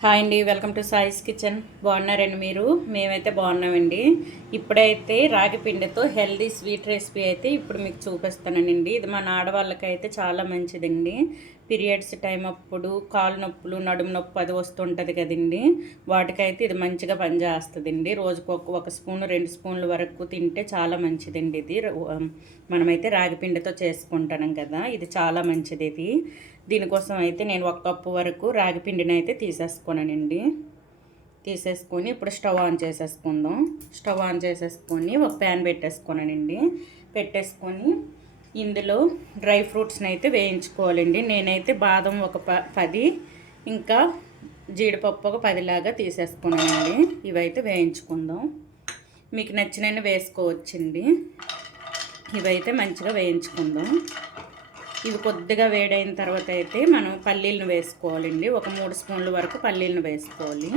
Hi అండి, welcome to సాయిస్ kitchen. బాగున్నారండి మీరు? మేమైతే బాగున్నామండి. ఇప్పుడైతే రాగి పిండితో హెల్దీ స్వీట్ రెసిపీ అయితే ఇప్పుడు మీకు చూపిస్తానండి. ఇది మన ఆడవాళ్ళకైతే చాలా మంచిదండి. పీరియడ్స్ టైం అప్పుడు కాలు నొప్పులు, నడుము నొప్పి అది వస్తుంటుంది కదండి, వాటికైతే ఇది మంచిగా పనిచేస్తుందండి. రోజుకు ఒక స్పూన్ 2 స్పూన్ల వరకు తింటే చాలా మంచిదండి. ఇది మనమైతే రాగి పిండితో చేసుకుంటాం కదా, ఇది చాలా మంచిది. ఇది దీనికోసం అయితే నేను 1 కప్పు వరకు రాగి పిండిని అయితే తీసేసుకున్నానండి. తీసేసుకొని ఇప్పుడు స్టవ్ ఆన్ చేసేసుకుందాం. స్టవ్ ఆన్ చేసేసుకొని ఒక ప్యాన్ పెట్టేసుకున్నానండి. పెట్టేసుకొని ఇందులో డ్రై ఫ్రూట్స్ని అయితే వేయించుకోవాలండి. నేనైతే బాదం ఒక 10, ఇంకా జీడిపప్పు ఒక 10 లాగా తీసేసుకున్నానండి. ఇవైతే వేయించుకుందాం. మీకు నచ్చినవి వేసుకోవచ్చండి. ఇవైతే మంచిగా వేయించుకుందాం. ఇవి కొద్దిగా వేడైన తర్వాత అయితే మనం పల్లీలను వేసుకోవాలండి. ఒక 3 స్పూన్ల వరకు పల్లీలను వేసుకోవాలి.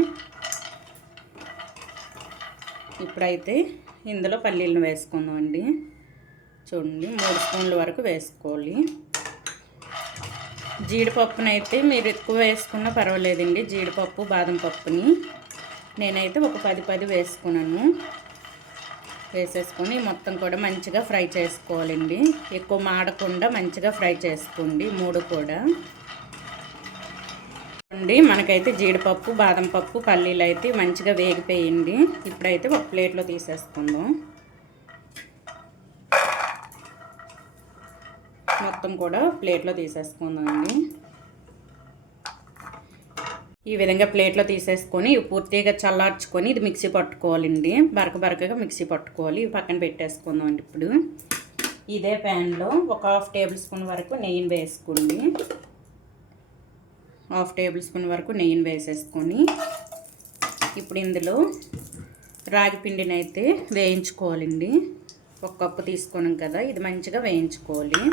ఇప్పుడైతే ఇందులో పల్లీలను వేసుకుందాం అండి. చూడండి, 3 స్పూన్ల వరకు వేసుకోవాలి. జీడిపప్పునైతే మీరు ఎక్కువ వేసుకున్నా పర్వాలేదండి. జీడిపప్పు, బాదం పప్పుని నేనైతే ఒక 10 వేసుకున్నాను. వేసేసుకొని మొత్తం కూడా మంచిగా ఫ్రై చేసుకోవాలండి. ఎక్కువ మాడకుండా మంచిగా ఫ్రై చేసుకోండి 3 కూడా. మనకైతే జీడిపప్పు, బాదం పప్పు, పల్లీలు అయితే మంచిగా వేగిపోయింది. ఇప్పుడైతే ఒక ప్లేట్లో తీసేసుకుందాం. మొత్తం కూడా ప్లేట్లో తీసేసుకుందామండి. ఈ విధంగా ప్లేట్లో తీసేసుకొని పూర్తిగా చల్లార్చుకొని ఇది మిక్సీ పట్టుకోవాలండి. బరకగా మిక్సీ పట్టుకోవాలి. ఇవి పక్కన పెట్టేసుకుందాం అండి. ఇప్పుడు ఇదే ప్యాన్లో ఒక 1/2 టేబుల్ స్పూన్ వరకు నెయ్యిని వేసుకోండి. 1/2 టేబుల్ స్పూన్ వరకు నెయ్యిని వేసేసుకొని ఇప్పుడు ఇందులో రాగి పిండిని అయితే వేయించుకోవాలండి. 1 కప్పు తీసుకున్నాం కదా, ఇది మంచిగా వేయించుకోవాలి.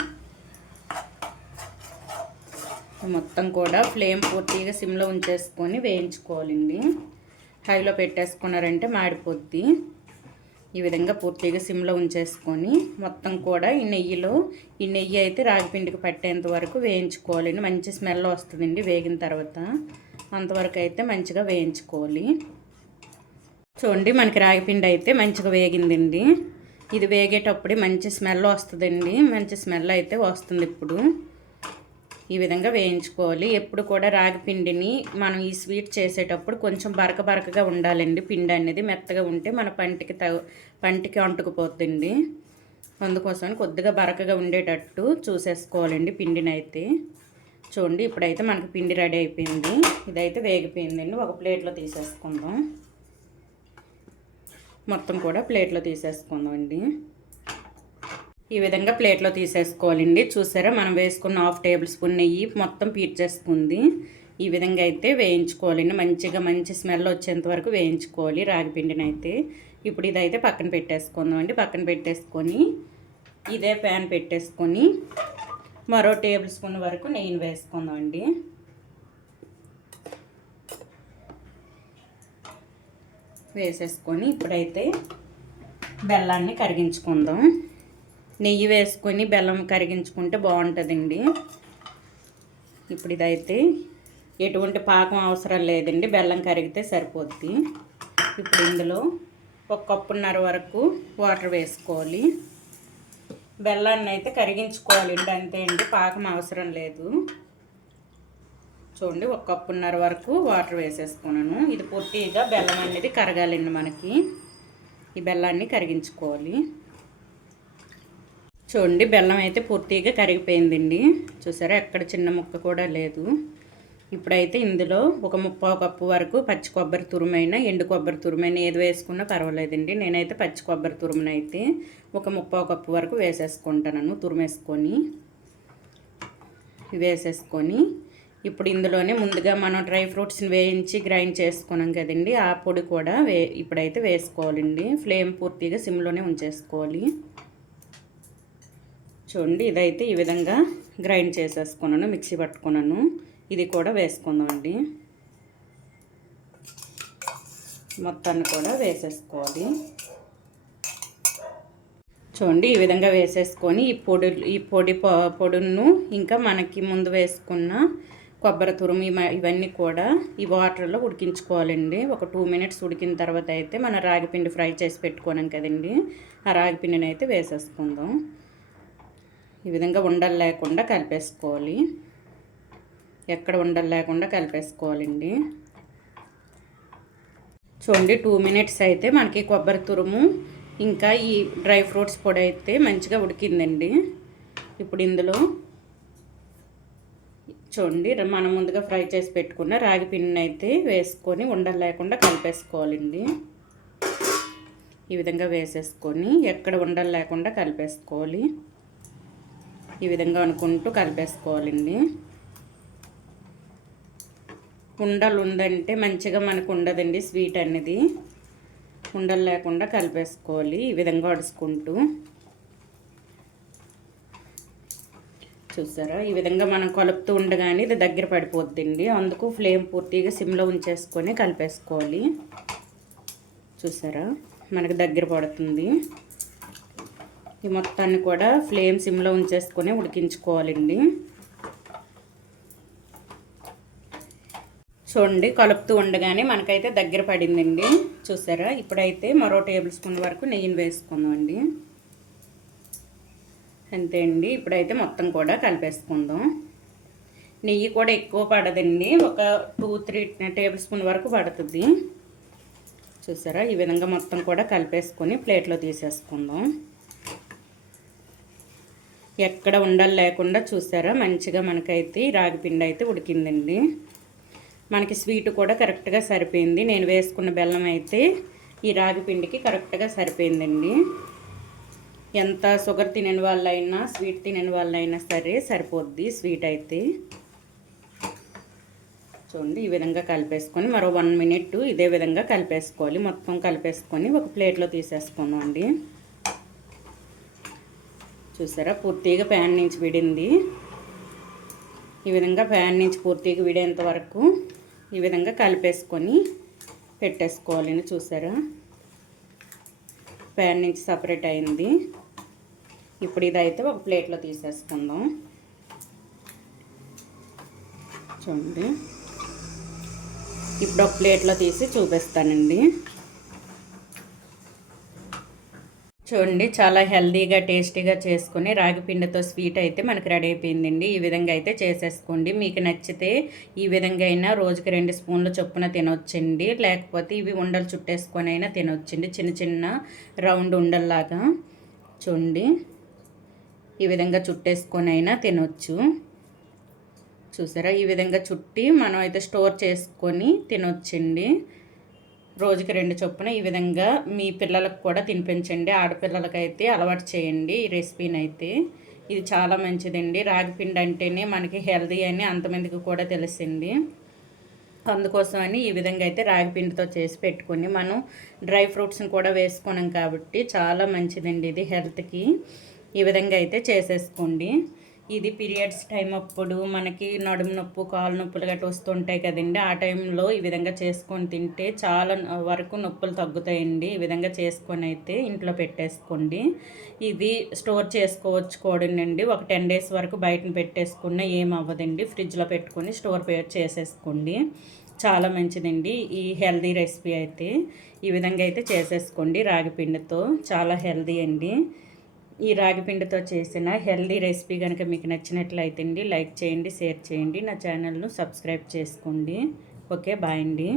మొత్తం కూడా ఫ్లేమ్ పూర్తిగా సిమ్లో ఉంచేసుకొని వేయించుకోవాలండి. హైలో పెట్టేసుకున్నారంటే మాడిపోద్ది. ఈ విధంగా పూర్తిగా సిమ్లో ఉంచేసుకొని మొత్తం కూడా ఈ నెయ్యి అయితే రాగిపిండికి పట్టేంత వరకు వేయించుకోవాలండి. మంచి స్మెల్ వస్తుందండి వేగిన తర్వాత. అంతవరకు అయితే మంచిగా వేయించుకోవాలి. చూడండి, మనకి రాగిపిండి అయితే మంచిగా వేగిందండి. ఇది వేగేటప్పుడే మంచి స్మెల్ వస్తుందండి. మంచి స్మెల్ అయితే వస్తుంది. ఇప్పుడు ఈ విధంగా వేయించుకోవాలి. ఎప్పుడు కూడా రాగి పిండిని మనం ఈ స్వీట్ చేసేటప్పుడు కొంచెం బరకగా ఉండాలండి. పిండి అనేది మెత్తగా ఉంటే మన పంటికి అంటుకుపోతుంది. అందుకోసం కొద్దిగా బరకగా ఉండేటట్టు చూసేసుకోవాలండి పిండిని అయితే. చూడండి, ఇప్పుడైతే మనకి పిండి రెడీ అయిపోయింది. ఇదైతే వేగిపోయిందండి. ఒక ప్లేట్లో తీసేసుకుందాం. మొత్తం కూడా ప్లేట్లో తీసేసుకుందాం అండి. ఈ విధంగా ప్లేట్లో తీసేసుకోవాలండి. చూసారా, మనం వేసుకున్న 1/2 టేబుల్ స్పూన్ నెయ్యి మొత్తం పీల్చేసుకుంది. ఈ విధంగా అయితే వేయించుకోవాలండి. మంచి స్మెల్ వచ్చేంత వరకు వేయించుకోవాలి రాగి పిండిని అయితే. ఇప్పుడు ఇదైతే పక్కన పెట్టేసుకుందాం అండి. పక్కన పెట్టేసుకొని ఇదే ప్యాన్ పెట్టేసుకొని మరో 1 టేబుల్ స్పూన్ వరకు నెయ్యిని వేసుకుందాం అండి. వేసేసుకొని ఇప్పుడైతే బెల్లాన్ని కరిగించుకుందాం. నెయ్యి వేసుకొని బెల్లం కరిగించుకుంటే బాగుంటుందండి. ఇప్పుడు ఇదైతే ఎటువంటి పాకం అవసరం లేదండి, బెల్లం కరిగితే సరిపోద్ది. ఇప్పుడు ఇందులో 1 కప్పున్నర వరకు వాటర్ వేసుకోవాలి. బెల్లాన్ని అయితే కరిగించుకోవాలండి, అంతే అండి, పాకం అవసరం లేదు. చూడండి, 1 కప్పున్నర వరకు వాటర్ వేసేసుకున్నాను. ఇది పూర్తిగా బెల్లం అనేది కరగాలండి. మనకి ఈ బెల్లాన్ని కరిగించుకోవాలి. చూడండి, బెల్లం అయితే పూర్తిగా కరిగిపోయిందండి. చూసారా, ఎక్కడ చిన్న ముక్క కూడా లేదు. ఇప్పుడైతే ఇందులో ఒక 3/4 కప్పు వరకు పచ్చి కొబ్బరి తురుమైన, ఎండు కొబ్బరి తురుమైన ఏది వేసుకున్నా పర్వాలేదండి. నేనైతే పచ్చి కొబ్బరి తురుమును అయితే ఒక 3/4 కప్పు వరకు వేసేసుకుంటాను. తురుమేసుకొని వేసేసుకొని ఇప్పుడు ఇందులోనే ముందుగా మనం డ్రై ఫ్రూట్స్ని వేయించి గ్రైండ్ చేసుకున్నాం కదండి, ఆ పొడి కూడా ఇప్పుడైతే వేసుకోవాలండి. ఫ్లేమ్ పూర్తిగా సిమ్లోనే ఉంచేసుకోవాలి. చూడండి, ఇదైతే ఈ విధంగా గ్రైండ్ చేసేసుకున్నాను, మిక్సీ పట్టుకున్నాను. ఇది కూడా వేసుకుందామండి. మొత్తాన్ని కూడా వేసేసుకోవాలి. చూడండి, ఈ విధంగా వేసేసుకొని ఈ పొడును ఇంకా మనకి ముందు వేసుకున్న కొబ్బరి తురుము ఇవన్నీ కూడా ఈ వాటర్లో ఉడికించుకోవాలండి. ఒక 2 మినిట్స్ ఉడికిన తర్వాత అయితే మనం రాగిపిండి ఫ్రై చేసి పెట్టుకున్నాం కదండి, ఆ రాగిపిండిని అయితే వేసేసుకుందాం. ఈ విధంగా ఉండలు లేకుండా కలిపేసుకోవాలి. ఎక్కడ ఉండలు లేకుండా కలిపేసుకోవాలండి. చూడండి 2 మినిట్స్ అయితే మనకి కొబ్బరి తురుము ఇంకా ఈ డ్రై ఫ్రూట్స్ పొడి అయితే మంచిగా ఉడికిందండి. ఇప్పుడు ఇందులో చూడండి మనం ముందుగా ఫ్రై చేసి పెట్టుకున్న రాగి పిండిని అయితే వేసుకొని ఉండలు లేకుండా కలిపేసుకోవాలండి. ఈ విధంగా వేసేసుకొని ఎక్కడ ఉండలు లేకుండా కలిపేసుకోవాలి. ఈ విధంగా అనుకుంటూ కలిపేసుకోవాలండి. ఉండలు ఉందంటే మంచిగా మనకు ఉండదండి స్వీట్ అనేది. ఉండలు లేకుండా కలిపేసుకోవాలి ఈ విధంగా అడుచుకుంటూ. చూసారా, ఈ విధంగా మనం కలుపుతూ ఉండగానే ఇది దగ్గర పడిపోద్దండి. అందుకు ఫ్లేమ్ పూర్తిగా సిమ్లో ఉంచేసుకొని కలిపేసుకోవాలి. చూసారా, మనకు దగ్గర పడుతుంది. ఈ మొత్తాన్ని కూడా ఫ్లేమ్ సిమ్లో ఉంచేసుకొని ఉడికించుకోవాలండి. చూడండి కలుపుతూ ఉండగానే మనకైతే దగ్గర పడిందండి. చూసారా, ఇప్పుడైతే మరో టేబుల్ స్పూన్ వరకు నెయ్యిని వేసుకుందామండి. అంతే అండి. ఇప్పుడైతే మొత్తం కూడా కలిపేసుకుందాం. నెయ్యి కూడా ఎక్కువ పడదండి, ఒక 2-3 టేబుల్ స్పూన్ వరకు పడుతుంది. చూసారా, ఈ విధంగా మొత్తం కూడా కలిపేసుకొని ప్లేట్లో తీసేసుకుందాం. ఎక్కడ ఉండలు లేకుండా చూసారా మంచిగా మనకైతే రాగి పిండి అయితే ఉడికిందండి. మనకి స్వీట్ కూడా కరెక్ట్గా సరిపోయింది. నేను వేసుకున్న బెల్లం అయితే ఈ రాగి పిండికి కరెక్ట్గా సరిపోయిందండి. ఎంత షుగర్ తినని వాళ్ళైనా స్వీట్ తినని వాళ్ళైనా సరే సరిపోద్ది స్వీట్ అయితే. చూడండి, ఈ విధంగా కలిపేసుకొని మరో 1 మినిట్ ఇదే విధంగా కలిపేసుకోవాలి. మొత్తం కలిపేసుకొని ఒక ప్లేట్లో తీసేసుకున్నాం అండి. చూసారా, పూర్తిగా ప్యాన్ నుంచి విడింది. ఈ విధంగా ప్యాన్ నుంచి పూర్తిగా విడేంత వరకు ఈ విధంగా కలిపేసుకొని పెట్టేసుకోవాలని. చూసారా, ప్యాన్ నుంచి సపరేట్ అయింది. ఇప్పుడు ఇదైతే ఒక ప్లేట్లో తీసేసుకుందాం. చూడండి, ఇప్పుడు ఒక ప్లేట్లో తీసి చూపిస్తానండి. చూడండి, చాలా హెల్తీగా టేస్టీగా చేసుకుని రాగి పిండితో స్వీట్ అయితే మనకు రెడీ అయిపోయిందండి. ఈ విధంగా అయితే చేసేసుకోండి. మీకు నచ్చితే ఈ విధంగా అయినా రోజుకి 2 స్పూన్ల చొప్పున తినొచ్చండి. లేకపోతే ఇవి ఉండలు చుట్టేసుకొని అయినా తినొచ్చండి, చిన్న చిన్న రౌండ్ ఉండల్లాగా. చూడండి, ఈ విధంగా చుట్టేసుకొని అయినా తినొచ్చు. చూసారా, ఈ విధంగా చుట్టి మనం అయితే స్టోర్ చేసుకొని తినొచ్చండి. రోజుకి 2 చొప్పున ఈ విధంగా మీ పిల్లలకు కూడా తినిపించండి. ఆడపిల్లలకైతే అలవాటు చేయండి ఈ రెసిపీని అయితే. ఇది చాలా మంచిదండి. రాగి పిండి అంటేనే మనకి హెల్తీ అని అంతమందికి కూడా తెలిసింది. అందుకోసమని ఈ విధంగా అయితే రాగి పిండితో చేసి పెట్టుకొని మనం డ్రై ఫ్రూట్స్ని కూడా వేసుకున్నాం కాబట్టి చాలా మంచిదండి ఇది హెల్త్కి. ఈ విధంగా అయితే చేసేసుకోండి. ఇది పీరియడ్స్ టైం అప్పుడు మనకి నడుము నొప్పు కాలు నొప్పులు గట్రా వస్తుంటాయి కదండి, ఆ టైంలో ఈ విధంగా చేసుకొని తింటే చాలా వరకు నొప్పులు తగ్గుతాయండి. ఈ విధంగా చేసుకొని అయితే ఇంట్లో పెట్టేసుకోండి. ఇది స్టోర్ చేసుకోవచ్చు కూడానండి. ఒక 10 డేస్ వరకు బయటను పెట్టేసుకున్న ఏం అవ్వదండి. ఫ్రిడ్జ్లో పెట్టుకొని స్టోర్ చేసేసుకోండి. చాలా మంచిదండి ఈ హెల్తీ రెసిపీ అయితే. ఈ విధంగా అయితే చేసేసుకోండి రాగి పిండితో. చాలా హెల్తీ అండి. ఈ రాగి పిండితో చేసిన హెల్దీ రెసిపీ కనుక మీకు నచ్చినట్లయితే అండి లైక్ చేయండి, షేర్ చేయండి, నా ఛానల్ను సబ్స్క్రైబ్ చేసుకోండి. ఓకే, బాయ్ అండి.